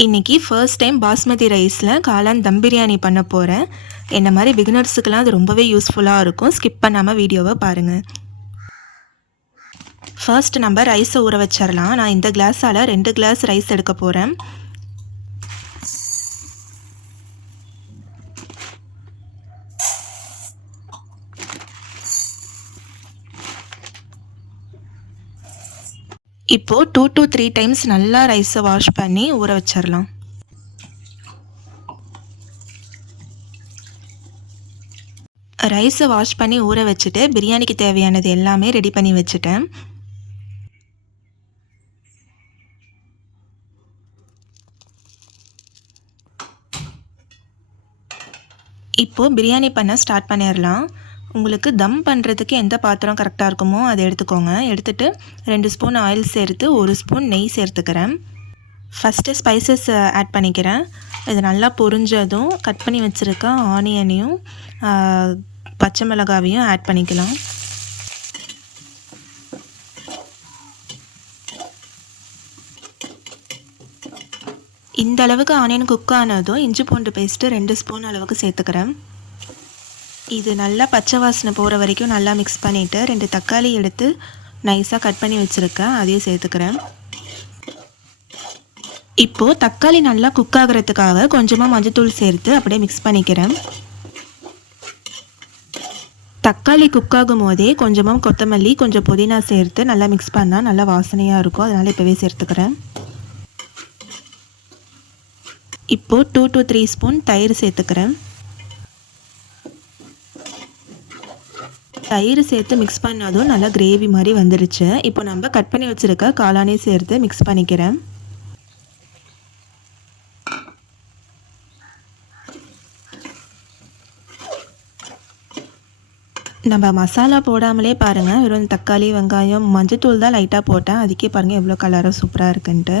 இன்றைக்கி first time basmati ரைஸில் காளான் தம் பிரியாணி பண்ண போகிறேன். என்ன மாதிரி பிகினர்ஸுக்கெலாம் அது ரொம்பவே யூஸ்ஃபுல்லாக இருக்கும். ஸ்கிப் பண்ணாமல் வீடியோவை பாருங்கள். ஃபர்ஸ்ட் நம்ம ரைஸை ஊற வச்சிடலாம். நான் இந்த கிளாஸால் 2 கிளாஸ் ரைஸ் எடுக்க போகிறேன். இப்போது 2 to 3 டைம்ஸ் நல்லா ரைஸை வாஷ் பண்ணி ஊற வச்சிடலாம். ரைஸை வாஷ் பண்ணி ஊற வச்சுட்டு பிரியாணிக்கு தேவையானது எல்லாமே ரெடி பண்ணி வச்சுட்டேன். இப்போது பிரியாணி பண்ண ஸ்டார்ட் பண்ணிடலாம். உங்களுக்கு தம் பண்ணுறதுக்கு எந்த பாத்திரம் கரெக்டாக இருக்குமோ அதை எடுத்துக்கோங்க. எடுத்துகிட்டு 2 ஸ்பூன் ஆயில் சேர்த்து 1 ஸ்பூன் நெய் சேர்த்துக்கிறேன். ஃபஸ்ட்டு ஸ்பைசஸ் ஆட் பண்ணிக்கிறேன். இது நல்லா பொரிஞ்சதும் கட் பண்ணி வச்சுருக்க ஆனியனையும் பச்சை மிளகாவையும் ஆட் பண்ணிக்கலாம். இந்த அளவுக்கு ஆனியன் குக் ஆனதும் இஞ்சி பூண்டு பேஸ்ட்டு 2 ஸ்பூன் அளவுக்கு சேர்த்துக்கிறேன். இது நல்லா பச்சை வாசனை போகிற வரைக்கும் நல்லா மிக்ஸ் பண்ணிவிட்டு 2 தக்காளி எடுத்து நைஸாக கட் பண்ணி வச்சுருக்கேன், அதையும் சேர்த்துக்கிறேன். இப்போது தக்காளி நல்லா குக் ஆகிறதுக்காக கொஞ்சமாக மஞ்சள்தூள் சேர்த்து அப்படியே மிக்ஸ் பண்ணிக்கிறேன். தக்காளி குக் ஆகும் போதே கொஞ்சமாக கொத்தமல்லி கொஞ்சம் புதினா சேர்த்து நல்லா மிக்ஸ் பண்ணால் நல்லா வாசனையாக இருக்கும். அதனால் இப்போவே சேர்த்துக்கிறேன். இப்போது 2 to 3 ஸ்பூன் தயிர் சேர்த்துக்கிறேன். தயிர் சேர்த்து மிக்ஸ் பண்ணதும் நல்லா கிரேவி மாதிரி வந்துருச்சு. இப்போ நம்ம கட் பண்ணி வச்சுருக்க காளானே சேர்த்து மிக்ஸ் பண்ணிக்கிறேன். நம்ம மசாலா போடாமலே பாருங்கள், வெறும் தக்காளி வெங்காயம் மஞ்சத்தூள் தான் லைட்டாக போட்டேன். அதுக்கே பாருங்கள் எவ்வளோ கலராக சூப்பராக இருக்குன்ட்டு.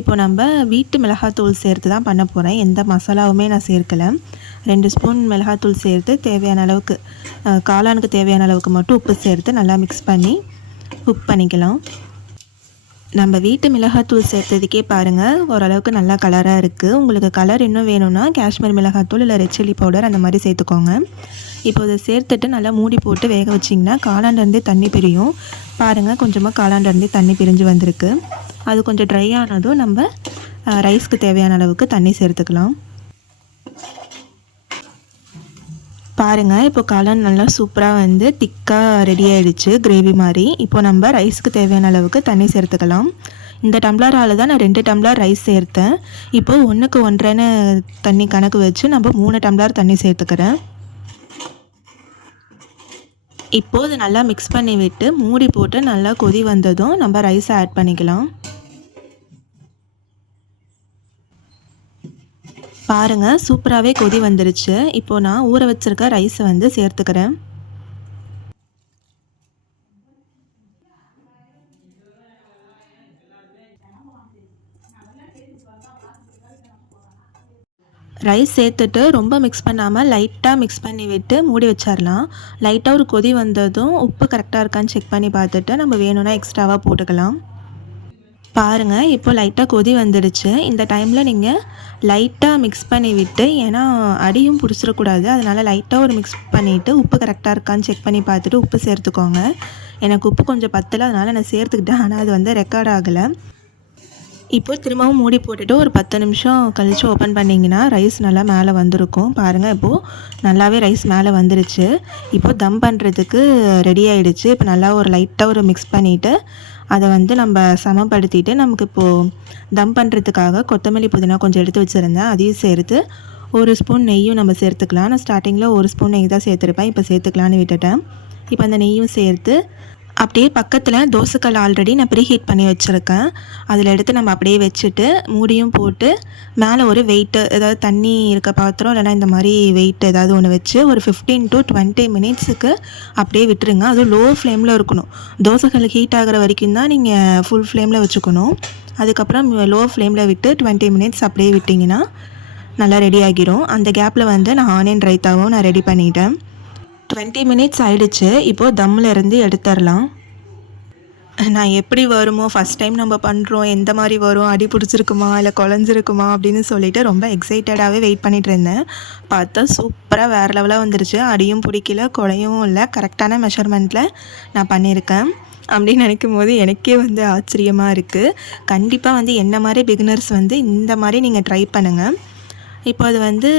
இப்போ நம்ம வீட்டு மிளகாத்தூள் சேர்த்து தான் பண்ண போகிறேன். எந்த மசாலாவுமே நான் சேர்க்கலை. 2 ஸ்பூன் மிளகாத்தூள் சேர்த்து தேவையான அளவுக்கு காளானுக்கு தேவையான அளவுக்கு மட்டும் உப்பு சேர்த்து நல்லா மிக்ஸ் பண்ணி குக் பண்ணிக்கலாம். நம்ம வீட்டு மிளகாத்தூள் சேர்த்ததுக்கே பாருங்கள் ஓரளவுக்கு நல்லா கலராக இருக்குது. உங்களுக்கு கலர் இன்னும் வேணும்னா காஷ்மீர் மிளகாத்தூள் இல்லை ரெட் சில்லி பவுடர் அந்த மாதிரி சேர்த்துக்கோங்க. இப்போ இதை சேர்த்துட்டு நல்லா மூடி போட்டு வேக வச்சிங்கன்னா காளான்லேருந்தே தண்ணி பிரியும். பாருங்கள் கொஞ்சமாக காளான்லேருந்தே தண்ணி பிரிஞ்சு வந்திருக்கு. அது கொஞ்சம் ட்ரை ஆனதும் நம்ம ரைஸ்க்கு தேவையான அளவுக்கு தண்ணி சேர்த்துக்கலாம். பாருங்கள் இப்போ காளான் நல்லா சூப்பராக வந்து திக்காக ரெடி ஆகிடுச்சு கிரேவி மாதிரி. இப்போ நம்ம ரைஸ்க்கு தேவையான அளவுக்கு தண்ணி சேர்த்துக்கலாம். இந்த டம்ளரால் தான் நான் 2 டம்ளர் ரைஸ் சேர்த்தேன். இப்போது 1க்கு 1.5 தண்ணி கணக்கு வச்சு நம்ம 3 டம்ளர் தண்ணி சேர்த்துக்கிறேன். இப்போது நல்லா மிக்ஸ் பண்ணி விட்டு மூடி போட்டு நல்லா கொதி வந்ததும் நம்ம ரைஸை ஆட் பண்ணிக்கலாம். பாருங்கள் சூப்பராகவே கொதி வந்துருச்சு. இப்போது நான் ஊற வச்சுருக்க ரைஸை வந்து சேர்த்துக்கிறேன். ரைஸ் சேர்த்துட்டு ரொம்ப மிக்ஸ் பண்ணாமல் லைட்டாக மிக்ஸ் பண்ணி விட்டு மூடி வச்சிடலாம். லைட்டாக ஒரு கொதி வந்ததும் உப்பு கரெக்டாக இருக்கான்னு செக் பண்ணி பார்த்துட்டு நம்ம வேணும்னா எக்ஸ்ட்ராவாக போட்டுக்கலாம். பாருங்கள் இப்போ லைட்டாக கொதி வந்துடுச்சு. இந்த டைமில் நீங்கள் லைட்டாக மிக்ஸ் பண்ணி விட்டு, ஏன்னா அடியும் பிடிச்சிடக்கூடாது, அதனால் லைட்டாக ஒரு மிக்ஸ் பண்ணிவிட்டு உப்பு கரெக்டாக இருக்கான்னு செக் பண்ணி பார்த்துட்டு உப்பு சேர்த்துக்கோங்க. எனக்கு உப்பு கொஞ்சம் பத்தலை, அதனால் நான் சேர்த்துக்கிட்டேன். ஆனால் அது வந்து ரெக்கார்ட் ஆகலை. இப்போ திரும்பவும் மூடி போட்டுட்டு ஒரு 10 நிமிஷம் கழித்து ஓப்பன் பண்ணிங்கன்னா ரைஸ் நல்லா மேலே வந்திருக்கும். பாருங்கள் இப்போது நல்லாவே ரைஸ் மேலே வந்துருச்சு. இப்போது தம் பண்ணுறதுக்கு ரெடி ஆகிடுச்சு. இப்போ நல்லா ஒரு லைட்டாக ஒரு மிக்ஸ் பண்ணிவிட்டு அதை வந்து நம்ம சமப்படுத்திட்டு நமக்கு இப்போது தம் பண்ணுறதுக்காக கொத்தமல்லி புதினா கொஞ்சம் எடுத்து வச்சுருந்தேன், அதையும் சேர்த்து 1 ஸ்பூன் நெய்யும் நம்ம சேர்த்துக்கலாம். நான் ஸ்டார்டிங்கில் 1 ஸ்பூன் நெய் தான் சேர்த்துருப்பேன், இப்போ சேர்த்துக்கலான்னு விட்டுட்டேன். இப்போ அந்த நெய்யும் சேர்த்து அப்படியே பக்கத்தில் தோசைக்கல் ஆல்ரெடி நான் ப்ரீ ஹீட் பண்ணி வச்சுருக்கேன், அதில் எடுத்து நம்ம அப்படியே வச்சுட்டு மூடியும் போட்டு மேலே ஒரு வெயிட்டு ஏதாவது தண்ணி இருக்க பாத்திரம் இல்லைனா இந்த மாதிரி வெயிட் ஏதாவது ஒன்று வச்சு ஒரு 15 to 20 மினிட்ஸுக்கு அப்படியே விட்டுருங்க. அதுவும் லோ ஃப்ளேமில் இருக்கணும். தோசைக்கல் ஹீட் ஆகிற வரைக்கும் தான் நீங்கள் ஃபுல் ஃப்ளேமில் வச்சுக்கணும். அதுக்கப்புறம் லோ ஃப்ளேமில் விட்டு 20 மினிட்ஸ் அப்படியே விட்டிங்கன்னா நல்லா ரெடி ஆகிரும். அந்த கேப்பில் வந்து நான் ஆனியன் ரைத்தாவும் நான் ரெடி பண்ணிட்டேன். 20 மினிட்ஸ் ஆகிடுச்சு. இப்போது தம்மில் இருந்து எடுத்துடலாம். நான் எப்படி வருமோ, ஃபஸ்ட் டைம் நம்ம பண்ணுறோம், எந்த மாரி வரும், அடி பிடிச்சிருக்குமா, இல்ல குழஞ்சிருக்குமா அப்படின்னு சொல்லிட்டு ரொம்ப எக்ஸைட்டடாகவே வெயிட் பண்ணிட்டு இருந்தேன். பார்த்தா சூப்பரா வேற லெவலா வந்துருச்சு. அடியும் பிடிக்கல, குழையவும் இல்ல. கரெக்டான மெஷர்மெண்ட்டில நான் பண்ணியிருக்கேன். அப்படின்னு நினைக்கும்போது எனக்கே வந்து ஆச்சரியமா இருக்கு. கண்டிப்பா வந்து என்ன மாரி பிகினர்ஸ் வந்து இந்த மாரி நீங்க ட்ரை பண்ணுங்க. இப்போ அது வந்து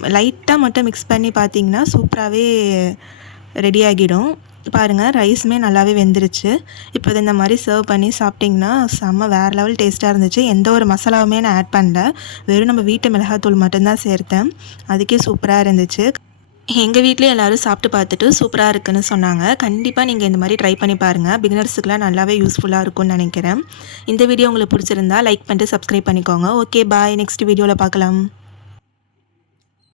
லைட்டா மட்டும் மிக்ஸ் பண்ணி பார்த்தீங்கன்னா, சூப்பராவே ரெடி ஆகிடும். பாருங்க ரைஸுமே நல்லாவே வெந்துருச்சு. இப்போ இத இந்த மாரி சர்வ் பண்ணி சாப்பிட்டிங்கன்னா, செம்ம வேற லெவல் டேஸ்ட்டா இருந்துச்சு. எந்த ஒரு மசாலாவுமே நான் ஆட் பண்ணல. வெறும் நம்ம வீட்டு மிளகாத்தூள் மட்டும் தான் சேர்த்தேன். அதுக்கே சூப்பரா இருந்துச்சு. எங்க வீட்லயும் எல்லாரும் சாப்பிட்டு பார்த்துட்டு சூப்பரா இருக்குன்னு சொன்னாங்க. கண்டிப்பா நீங்க இந்த மாரி ட்ரை பண்ணி பாருங்க. பிகினர்ஸுக்குலாம் நல்லாவே யூஸ்ஃபுல்லா இருக்கும்னு நெனைக்கிறேன். இந்த வீடியோ உங்களுக்கு புடிச்சிருந்தா லைக் பண்ணிட்டு சப்ஸ்கிரைப் பண்ணிக்கோங்க. Okay bye. நெக்ஸ்ட் வீடியோல பார்க்கலாம்.